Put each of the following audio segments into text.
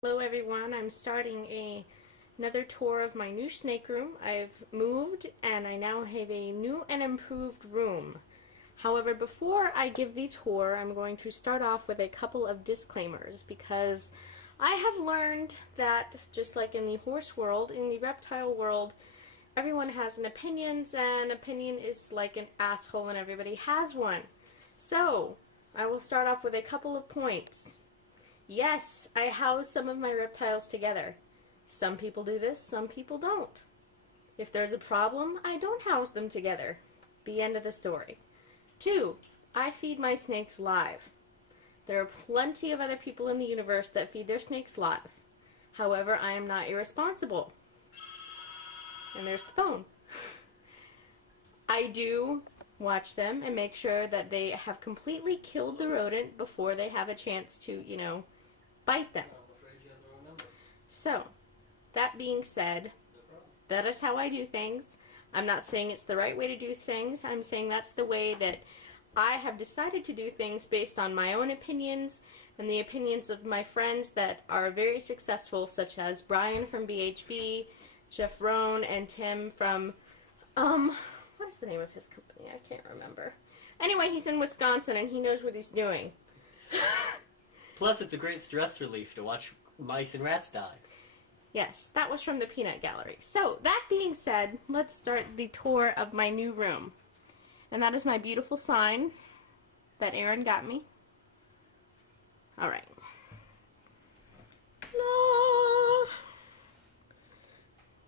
Hello everyone, I'm starting another tour of my new snake room. I've moved and I now have a new and improved room. However, before I give the tour, I'm going to start off with a couple of disclaimers because I have learned that just like in the horse world, in the reptile world, everyone has an opinion, and opinion is like an asshole and everybody has one. So, I will start off with a couple of points. Yes, I house some of my reptiles together. Some people do this, some people don't. If there's a problem, I don't house them together. The end of the story. 2, I feed my snakes live. There are plenty of other people in the universe that feed their snakes live. However, I am not irresponsible. And there's the phone. I do watch them and make sure that they have completely killed the rodent before they have a chance to, bite them. So, that being said, that is how I do things. I'm not saying it's the right way to do things. I'm saying that's the way that I have decided to do things based on my own opinions and the opinions of my friends that are very successful, such as Brian from BHB, Jeff Rohn, and Tim from, what is the name of his company? I can't remember. Anyway, he's in Wisconsin and he knows what he's doing. Plus, it's a great stress relief to watch mice and rats die. Yes, that was from the Peanut Gallery. So, that being said, let's start the tour of my new room. And that is my beautiful sign that Aaron got me. Alright.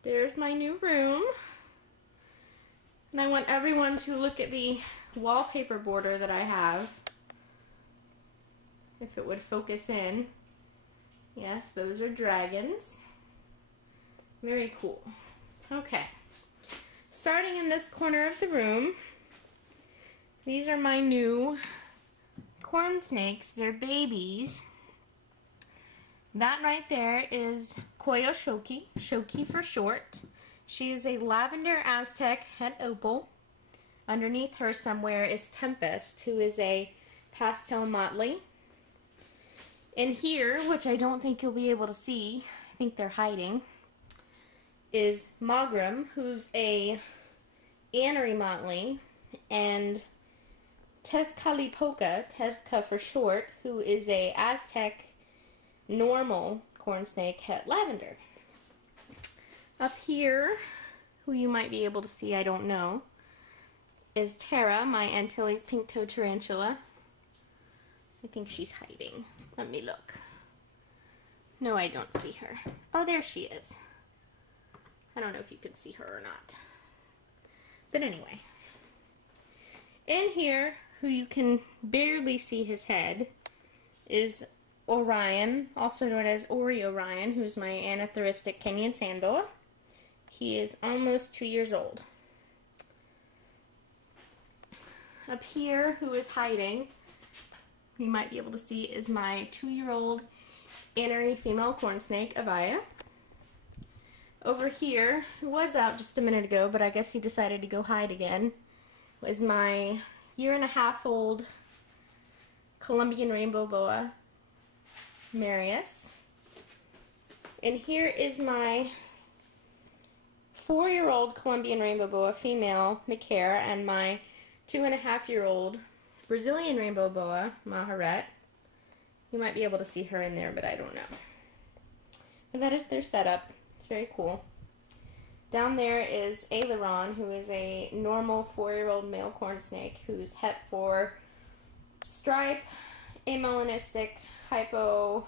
There's my new room. And I want everyone to look at the wallpaper border that I have. If it would focus in. Yes, those are dragons. Very cool. Okay. Starting in this corner of the room, these are my new corn snakes. They're babies. That right there is Koyo Shoki, Shoki for short. She is a lavender Aztec het opal. Underneath her somewhere is Tempest, who is a pastel motley. In here, which I don't think you'll be able to see, I think they're hiding, is Magram, who's a Anery motley, and Tezcatlipoca, Tezca for short, who is a Aztec normal corn snake het lavender. Up here, who you might be able to see, I don't know, is Tara, my Antilles pink-toed tarantula. I think she's hiding. Let me look. No, I don't see her. Oh, there she is. I don't know if you can see her or not. But anyway. In here, who you can barely see his head, is Orion, also known as Ori Orion, who's my anathoristic Kenyan sand boa. He is almost 2 years old. Up here, who is hiding, you might be able to see, is my 2-year-old Anery female corn snake, Avaya. Over here, who was out just a minute ago, but I guess he decided to go hide again, is my 1.5-year-old Colombian rainbow boa, Marius. And here is my 4-year-old Colombian rainbow boa, female, Mikera, and my 2.5-year-old Brazilian rainbow boa, Maharet. You might be able to see her in there, but I don't know. And that is their setup. It's very cool. Down there is Aileron, who is a normal 4-year-old male corn snake who's het for stripe, amelanistic, hypo,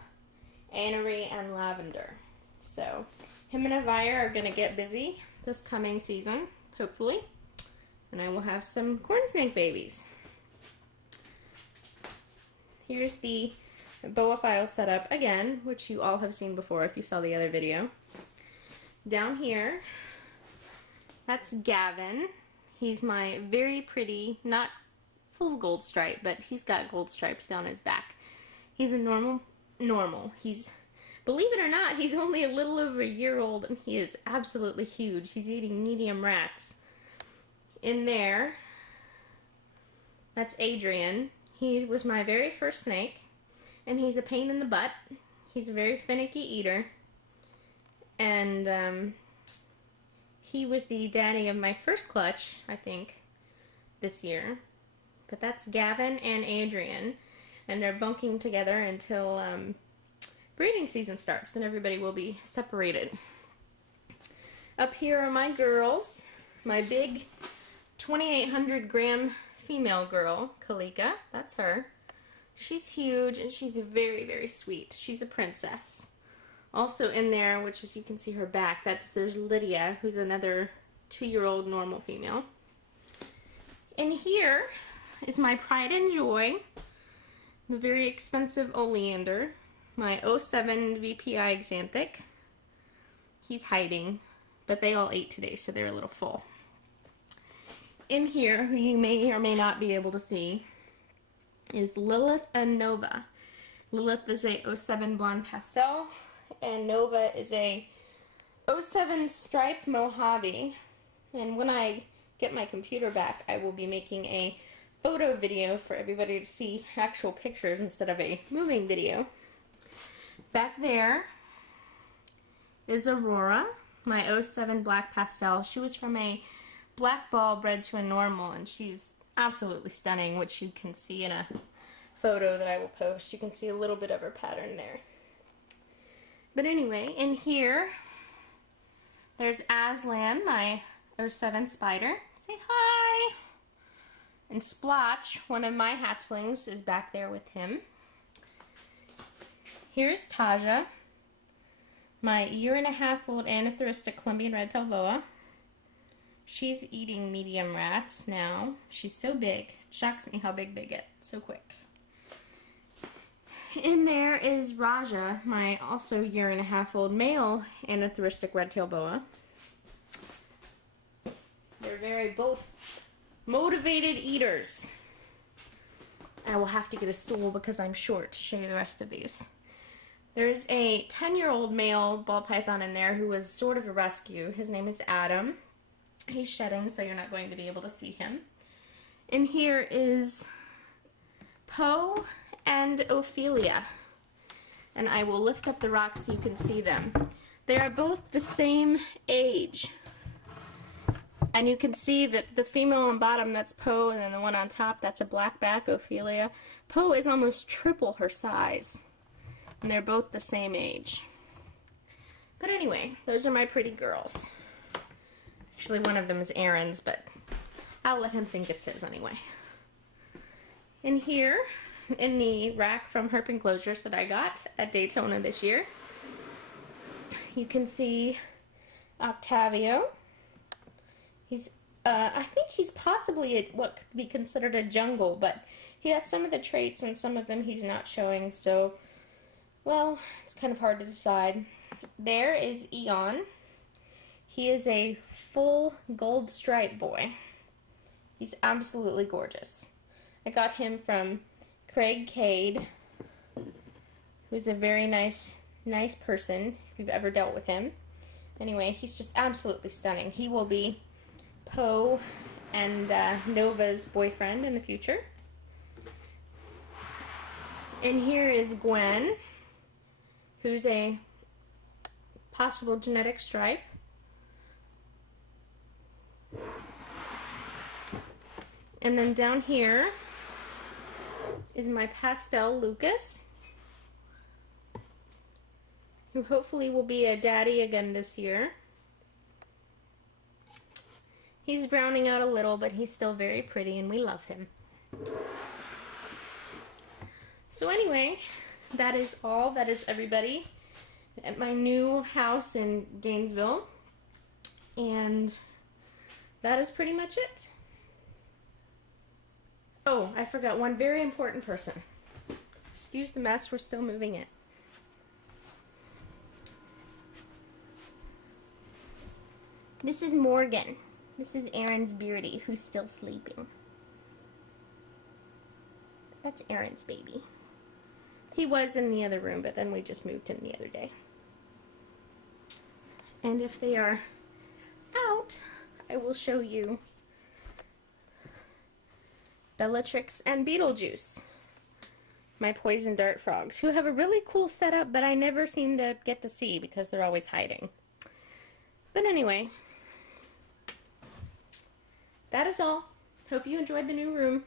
anery, and lavender. So, him and Avaya are going to get busy this coming season, hopefully. And I will have some corn snake babies. Here's the boa file setup again, which you all have seen before if you saw the other video. Down here, that's Gavin. He's my very pretty, not full gold stripe, but he's got gold stripes down his back. He's a normal. He's, believe it or not, he's only a little over a year old and he is absolutely huge. He's eating medium rats. In there, that's Adrian. He was my very first snake, and he's a pain in the butt. He's a very finicky eater. And he was the daddy of my first clutch, I think, this year. But that's Gavin and Adrian. And they're bunking together until breeding season starts. Then everybody will be separated. Up here are my girls. My big 2,800 gram female girl, Kalika. That's her. She's huge and she's very, very sweet. She's a princess. Also in there, which is, you can see her back, there's Lydia, who's another 2-year-old normal female. In here is my pride and joy, the very expensive oleander, my '07 VPI Xanthic. He's hiding, but they all ate today, so they're a little full. In here, who you may or may not be able to see, is Lilith and Nova. Lilith is a '07 Blonde Pastel, and Nova is a '07 Striped Mojave. And when I get my computer back, I will be making a photo video for everybody to see actual pictures instead of a moving video. Back there is Aurora, my '07 Black Pastel. She was from a black ball bred to a normal, and she's absolutely stunning, which you can see in a photo that I will post. You can see a little bit of her pattern there. But anyway, in here, there's Aslan, my '07 Spider. Say hi! And Splotch, one of my hatchlings, is back there with him. Here's Taja, my 1.5-year-old Anathoristic Colombian Red-tailed Boa. She's eating medium rats now. She's so big. It shocks me how big they get so quick. In there is Raja, my also 1.5-year-old male Anathoristic Red-tailed Boa. They're both motivated eaters. I will have to get a stool because I'm short to show you the rest of these. There's a 10-year-old male ball python in there who was sort of a rescue. His name is Adam. He's shedding, so you're not going to be able to see him. In here is Poe and Ophelia. And I will lift up the rocks so you can see them. They are both the same age. And you can see that the female on bottom, that's Poe, and then the one on top, that's a blackback, Ophelia. Poe is almost triple her size. And they're both the same age. But anyway, those are my pretty girls. Actually, one of them is Aaron's, but I'll let him think it's his anyway. In here, in the rack from Herp Enclosures that I got at Daytona this year, you can see Octavio. He's, I think he's possibly what could be considered a jungle, but he has some of the traits and some of them he's not showing, so, well, it's kind of hard to decide. There is Eon. He is a full gold stripe boy. He's absolutely gorgeous. I got him from Craig Cade, who's a very nice person, if you've ever dealt with him. Anyway, he's just absolutely stunning. He will be Poe and Nova's boyfriend in the future. And here is Gwen, who's a possible genetic stripe. And then down here is my pastel Lucas, who hopefully will be a daddy again this year. He's browning out a little, but he's still very pretty and we love him. So anyway, that is all. That is everybody at my new house in Gainesville. And that is pretty much it. Oh, I forgot one very important person. Excuse the mess, we're still moving it. This is Morgan. This is Aaron's Beardy, who's still sleeping. That's Aaron's baby. He was in the other room, but then we just moved him the other day. And if they are out, I will show you Bellatrix and Beetlejuice, my poison dart frogs, who have a really cool setup, but I never seem to get to see because they're always hiding. But anyway, that is all. Hope you enjoyed the new room.